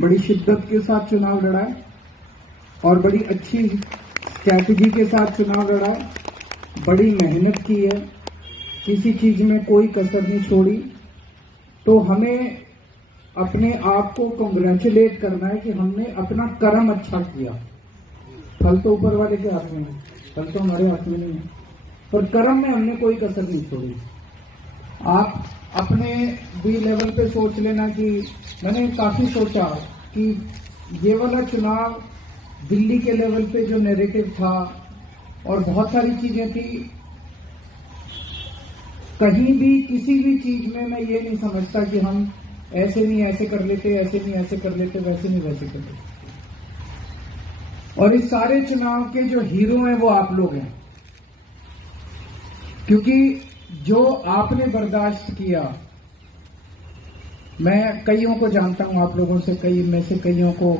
बड़ी शिद्दत के साथ चुनाव लड़ा है और बड़ी अच्छी स्ट्रैटेजी के साथ चुनाव लड़ा है, बड़ी मेहनत की है, किसी चीज में कोई कसर नहीं छोड़ी। तो हमें अपने आप को कॉन्ग्रेचुलेट करना है कि हमने अपना कर्म अच्छा किया। फल तो ऊपर वाले के हाथ में है, फल तो हमारे हाथ में नहीं है, पर कर्म में हमने कोई कसर नहीं छोड़ी। आप अपने भी लेवल पे सोच लेना कि मैंने काफी सोचा कि ये वाला चुनाव दिल्ली के लेवल पे जो नैरेटिव था और बहुत सारी चीजें थी, कहीं भी किसी भी चीज में मैं ये नहीं समझता कि हम ऐसे नहीं ऐसे कर लेते, ऐसे नहीं ऐसे कर लेते, वैसे नहीं वैसे कर लेते। और इस सारे चुनाव के जो हीरो हैं वो आप लोग हैं, क्योंकि जो आपने बर्दाश्त किया, मैं कईयों को जानता हूं, आप लोगों से कई में से कईयों को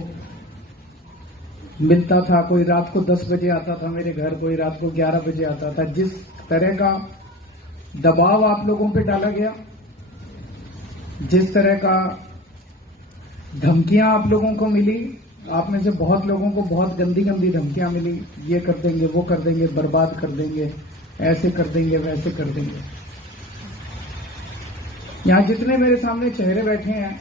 मिलता था। कोई रात को 10 बजे आता था मेरे घर, कोई रात को 11 बजे आता था। जिस तरह का दबाव आप लोगों पे डाला गया, जिस तरह का धमकियां आप लोगों को मिली, आप में से बहुत लोगों को बहुत गंदी गंदी धमकियां मिली, ये कर देंगे, वो कर देंगे, बर्बाद कर देंगे, ऐसे कर देंगे, वैसे कर देंगे। यहां जितने मेरे सामने चेहरे बैठे हैं,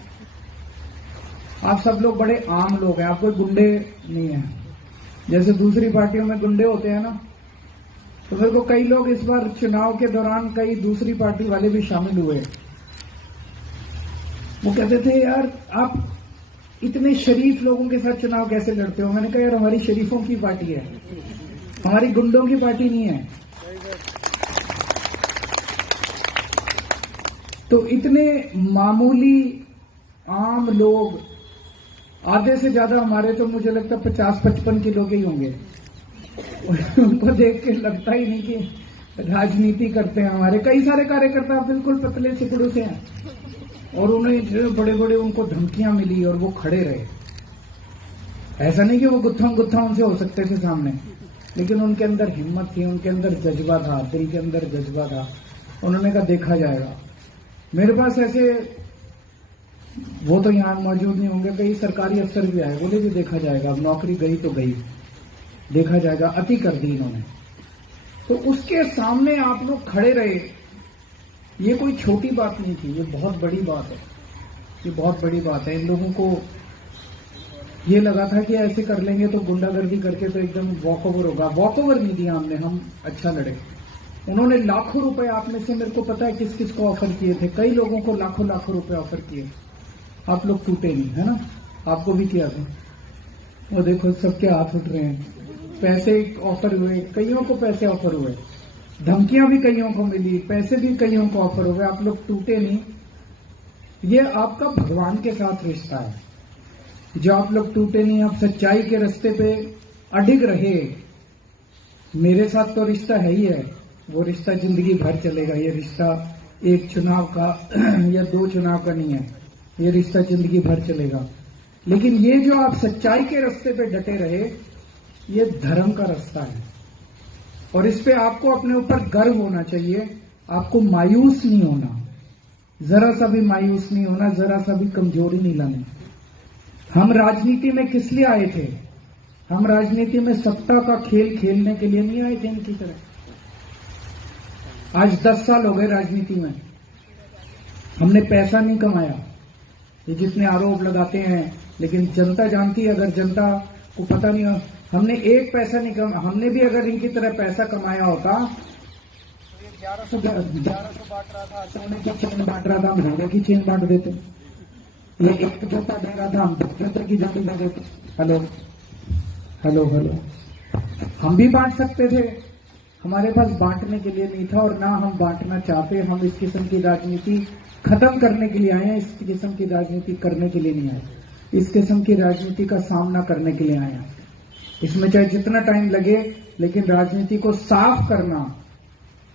आप सब लोग बड़े आम लोग हैं, आप कोई गुंडे नहीं हैं। जैसे दूसरी पार्टियों में गुंडे होते हैं ना, तो मेरे को कई लोग इस बार चुनाव के दौरान कई दूसरी पार्टी वाले भी शामिल हुए। वो कहते थे, यार आप इतने शरीफ लोगों के साथ चुनाव कैसे लड़ते हो? मैंने कहा, यार हमारी शरीफों की पार्टी है, हमारी गुंडों की पार्टी नहीं है। तो इतने मामूली आम लोग, आधे से ज्यादा हमारे तो मुझे लगता है 50-55 किलो के ही होंगे, उनको देख के लगता ही नहीं कि राजनीति करते हैं। हमारे कई सारे कार्यकर्ता बिल्कुल पतले सिकुड़ों से हैं और उन्हें बड़े बड़े उनको धमकियां मिली और वो खड़े रहे। ऐसा नहीं कि वो गुत्था उनसे हो सकते थे सामने, लेकिन उनके अंदर हिम्मत थी, उनके अंदर जज्बा था, दिल के अंदर जज्बा था। उन्होंने कहा देखा जाएगा। मेरे पास ऐसे, वो तो यहां मौजूद नहीं होंगे, कई सरकारी अफसर भी आए, बोले जी देखा जाएगा, अब नौकरी गई तो गई, देखा जाएगा। अति कर दी इन्होंने। तो उसके सामने आप लोग खड़े रहे, ये कोई छोटी बात नहीं थी, ये बहुत बड़ी बात है, ये बहुत बड़ी बात है। इन लोगों को ये लगा था कि ऐसे कर लेंगे तो गुंडागर्दी करके तो एकदम वॉक ओवर होगा। वॉक ओवर नहीं दिया हमने, हम अच्छा लड़े। उन्होंने लाखों रुपए, आप में से मेरे को पता है किस किस को ऑफर किए थे, कई लोगों को लाखों लाखों रुपए ऑफर किए। आप लोग टूटे नहीं, है ना? आपको भी किया था, वो देखो सबके हाथ उठ रहे हैं। पैसे ऑफर हुए, कईयों को पैसे ऑफर हुए, धमकियां भी कईयों को मिली, पैसे भी कईयों को ऑफर हुए, आप लोग टूटे नहीं। ये आपका भगवान के साथ रिश्ता है, जो आप लोग टूटे नहीं, आप सच्चाई के रास्ते पे अडिग रहे। मेरे साथ तो रिश्ता है ही है, वो रिश्ता जिंदगी भर चलेगा। ये रिश्ता एक चुनाव का या 2 चुनाव का नहीं है, ये रिश्ता जिंदगी भर चलेगा। लेकिन ये जो आप सच्चाई के रास्ते पे डटे रहे, ये धर्म का रास्ता है और इस पे आपको अपने ऊपर गर्व होना चाहिए। आपको मायूस नहीं होना, जरा सा भी मायूस नहीं होना, जरा सा भी कमजोरी नहीं लानी। हम राजनीति में किस लिए आए थे? हम राजनीति में सत्ता का खेल खेलने के लिए नहीं आए थे इनकी तरह। आज 10 साल हो गए राजनीति में, हमने पैसा नहीं कमाया। ये जितने आरोप लगाते हैं, लेकिन जनता जानती है, अगर जनता को पता नहीं हो, हमने एक पैसा नहीं कमाया। हमने भी अगर इनकी तरह पैसा कमाया होता तो ये 1100 बांट रहा था, सोने की चेन बांट रहा था, हम धागे की चेन बांट देते। ये एक जूता दे रहा था, हम 10 जूते की जोड़ी दे देते। हेलो हेलो हेलो, हम भी बांट सकते थे, हमारे पास बांटने के लिए नहीं था और ना हम बांटना चाहते। हम इस किस्म की राजनीति खत्म करने के लिए आए हैं, इस किस्म की राजनीति करने के लिए नहीं आए, इस किस्म की राजनीति का सामना करने के लिए आए हैं। इसमें चाहे जितना टाइम लगे, लेकिन राजनीति को साफ करना,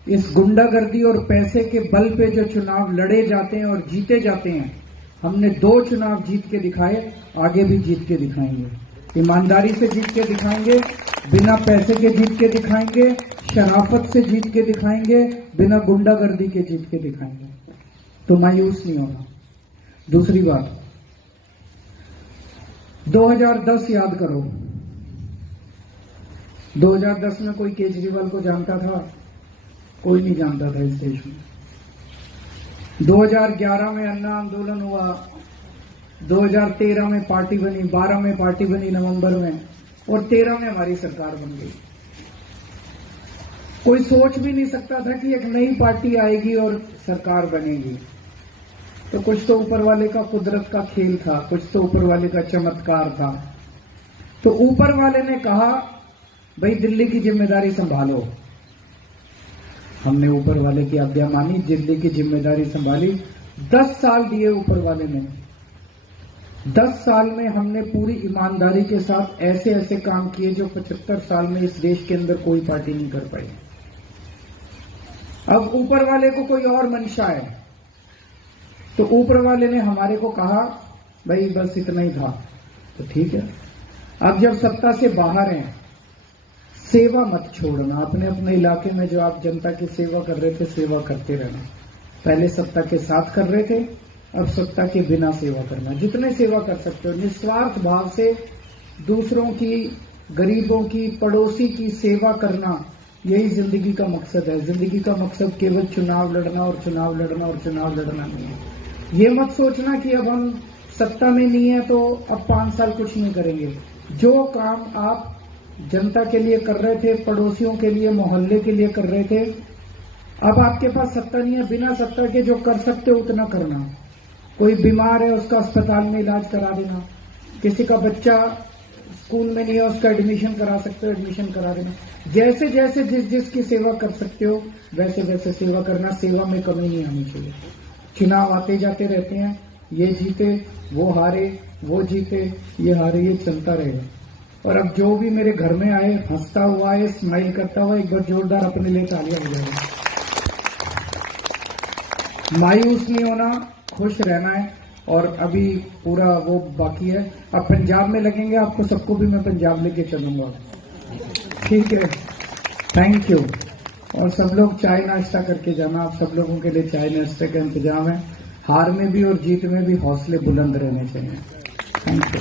इस गुंडागर्दी और पैसे के बल पे जो चुनाव लड़े जाते हैं और जीते जाते हैं, हमने 2 चुनाव जीत के दिखाए, आगे भी जीत के दिखाएंगे। ईमानदारी से जीत के दिखाएंगे, बिना पैसे के जीत के दिखाएंगे, शराफत से जीत के दिखाएंगे, बिना गुंडागर्दी के जीत के दिखाएंगे। तो मायूस नहीं होना। दूसरी बात, 2010 याद करो, 2010 में कोई केजरीवाल को जानता था? कोई नहीं जानता था इस देश में। 2011 में अन्ना आंदोलन हुआ, 2013 में पार्टी बनी, 12 में पार्टी बनी नवंबर में, और 13 में हमारी सरकार बन गई। कोई सोच भी नहीं सकता था कि एक नई पार्टी आएगी और सरकार बनेगी। तो कुछ तो ऊपर वाले का कुदरत का खेल था, कुछ तो ऊपर वाले का चमत्कार था। तो ऊपर वाले ने कहा भाई दिल्ली की जिम्मेदारी संभालो। हमने ऊपर वाले की आज्ञा मानी, दिल्ली की जिम्मेदारी संभाली। 10 साल दिए ऊपर वाले ने। 10 साल में हमने पूरी ईमानदारी के साथ ऐसे ऐसे काम किए जो 75 साल में इस देश के अंदर कोई पार्टी नहीं कर पाई। अब ऊपर वाले को कोई और मंशा है, तो ऊपर वाले ने हमारे को कहा भाई बस इतना ही था, तो ठीक है। अब जब सत्ता से बाहर हैं, सेवा मत छोड़ना। अपने अपने इलाके में जो आप जनता की सेवा कर रहे थे, सेवा करते रहना। पहले सत्ता के साथ कर रहे थे, अब सत्ता के बिना सेवा करना। जितने सेवा कर सकते हो निस्वार्थ भाव से दूसरों की, गरीबों की, पड़ोसी की सेवा करना, यही जिंदगी का मकसद है। जिंदगी का मकसद केवल चुनाव लड़ना और चुनाव लड़ना और चुनाव लड़ना नहीं है। ये मत सोचना कि अब हम सत्ता में नहीं है तो अब 5 साल कुछ नहीं करेंगे। जो काम आप जनता के लिए कर रहे थे, पड़ोसियों के लिए, मोहल्ले के लिए कर रहे थे, अब आपके पास सत्ता नहीं है, बिना सत्ता के जो कर सकते हो उतना करना। कोई बीमार है उसका अस्पताल में इलाज करा देना, किसी का बच्चा स्कूल में नहीं है उसका एडमिशन करा सकते हो, एडमिशन करा देना। जैसे जैसे जिस जिसकी सेवा कर सकते हो वैसे वैसे सेवा करना। सेवा में कमी नहीं आनी चाहिए। चुनाव आते जाते रहते हैं, ये जीते वो हारे, वो जीते ये हारे, ये चलता रहेगा। और अब जो भी मेरे घर में आए, हंसता हुआ है, स्माइल करता हुआ, एक बार जोरदार अपने लिए तालियां बजाएगा। मायूस नहीं होना, खुश रहना है। और अभी पूरा वो बाकी है। अब पंजाब में लगेंगे, आपको सबको भी मैं पंजाब लेके चलूंगा, ठीक है? Thank you. और सब लोग चाय नाश्ता करके जाना। आप सब लोगों के लिए चाय नाश्ते का इंतजाम है। हार में भी और जीत में भी हौसले बुलंद रहने चाहिए। Thank you.